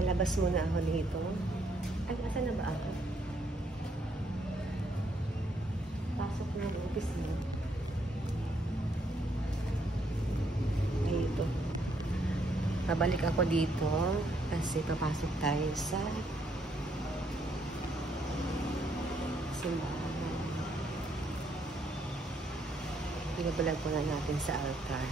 Lalabas muna ako dito. Ay, asan na ba ako? Pasok na ang office mo. Ay, ito. Pabalik ako dito kasi papasok tayo sa simbahan. Pinabalag po na natin sa altar.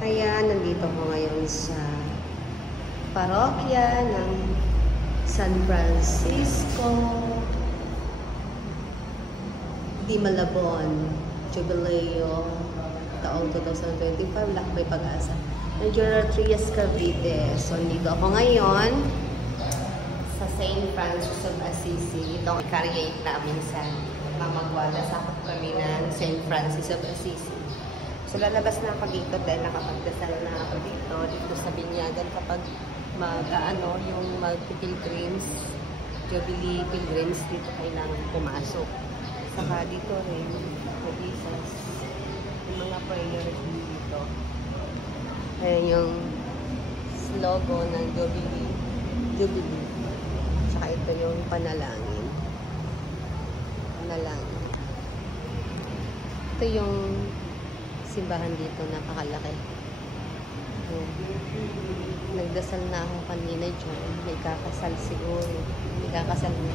Kaya nandito ko ngayon sa parokya ng San Francisco di Malabon, Jubileo, taong 2025, Lakbay Pag-asa. Medyo Trias Cavite. So, nandito ako ngayon sa St. Francis of Assisi. Ito ang cariate namin sa Mamagwala. Sakop kami ng St. Francis of Assisi. So, lalabas na ako dito dahil nakapagdasal na ako dito sa Binyagan kapag yung mag-pilgrims, Jubilee pilgrims, dito kailangan pumasok. Saka dito rin, Jesus, yung mga prayers dito. Ayan yung logo ng Jubilee. Saka ito yung panalangin. Ito yung simbahan dito, napakalaki. Nagdasal na ako kanina dyan. May kakasal siguro. May kakasal na.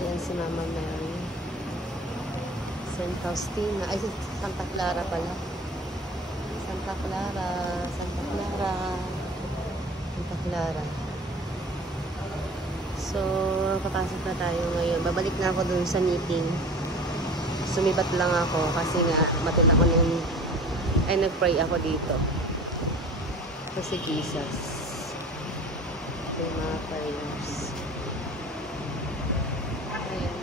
Ayan si Mama Mary. St. Faustina. Ay, Santa Clara pala. Santa Clara. So, papasok na tayo ngayon. Babalik na ako dun sa meeting. Sumibat lang ako kasi nga matulak ko nag-pray ako dito. Kasi Jesus. Yung mga prayers. Ayan.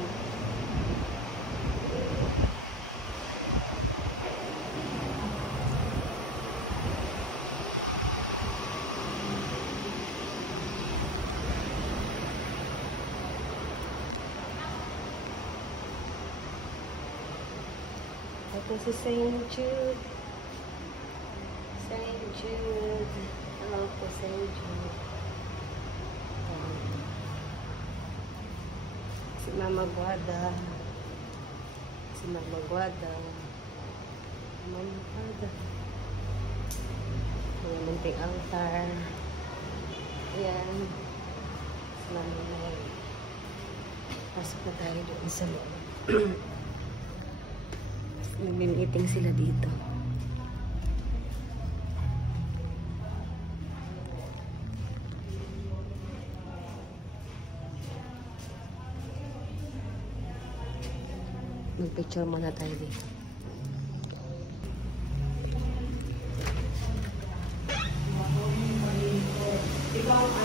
Ito si St. Jude. Hello po, St. Jude. Si Mama Guada. Ayan, munting altar. Ayan. Si Mama Mary. Pasok na tayo doon sa loob. Nag-meeting sila dito. Mag-picture muna tayo dito.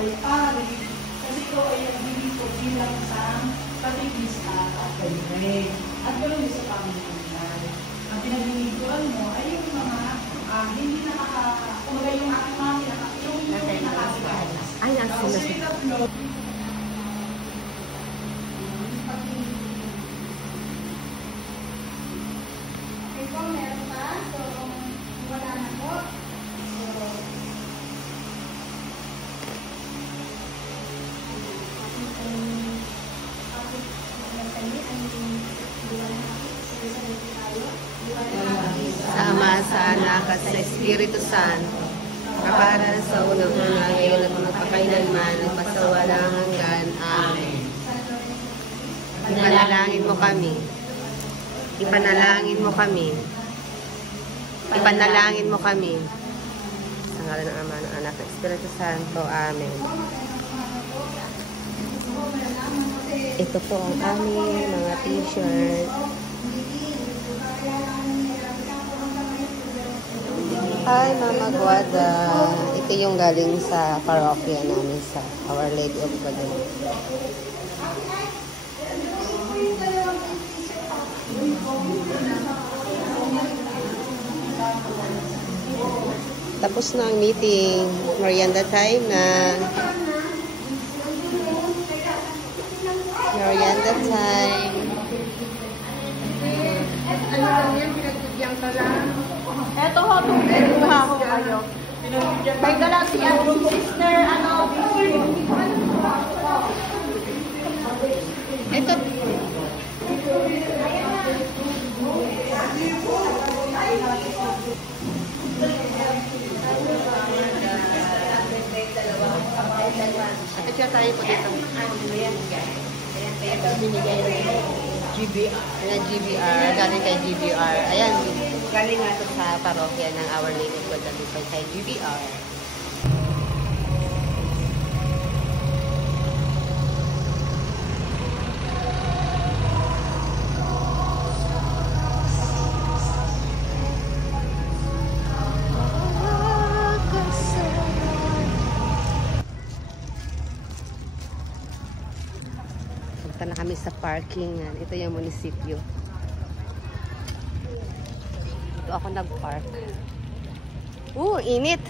kay Pari. Kasi ikaw ay nagbibito bilang isang katikista at kay at ganoon din sa pamilya. Ang pinagbibituan mo ay yung mga hindi kumaga yung aking mga yung nakasigahan. Ay, nasa So, sweet of love. Okay po, meron pa. So, wala na po. So, Sama sa anak at sa Espiritu Santo, kaparan sa unang-una ngayon at magpakailanman at pasawalang hanggan. Amen. Ipanalangin mo kami. Ipanalangin mo kami. Ipanalangin mo kami. Sa ngalan ng Ama, ng Anak, at Espiritu Santo. Amen. Ito po ang aming mga t-shirt. Hi, Mama Guada. Ito yung galing sa parokya namin sa Our Lady of Guadalupe. Tapos na ang meeting. Merienda time na. Merienda time. ano lang yan, pinagbigyan ka lang. Eto ho, tubig ba ako kayo? May galati yan, sister, ano, Ito. Ate siya tayo po dito. Ito binigay ng GBR. Ayan, GBR. Galing kay GBR. Ayan, galing nga ito sa parokya ng Our Lady of Guadalupe kay GBR. Punta na kami sa parking. Ito yung munisipyo. Dito ako nag-park. Init!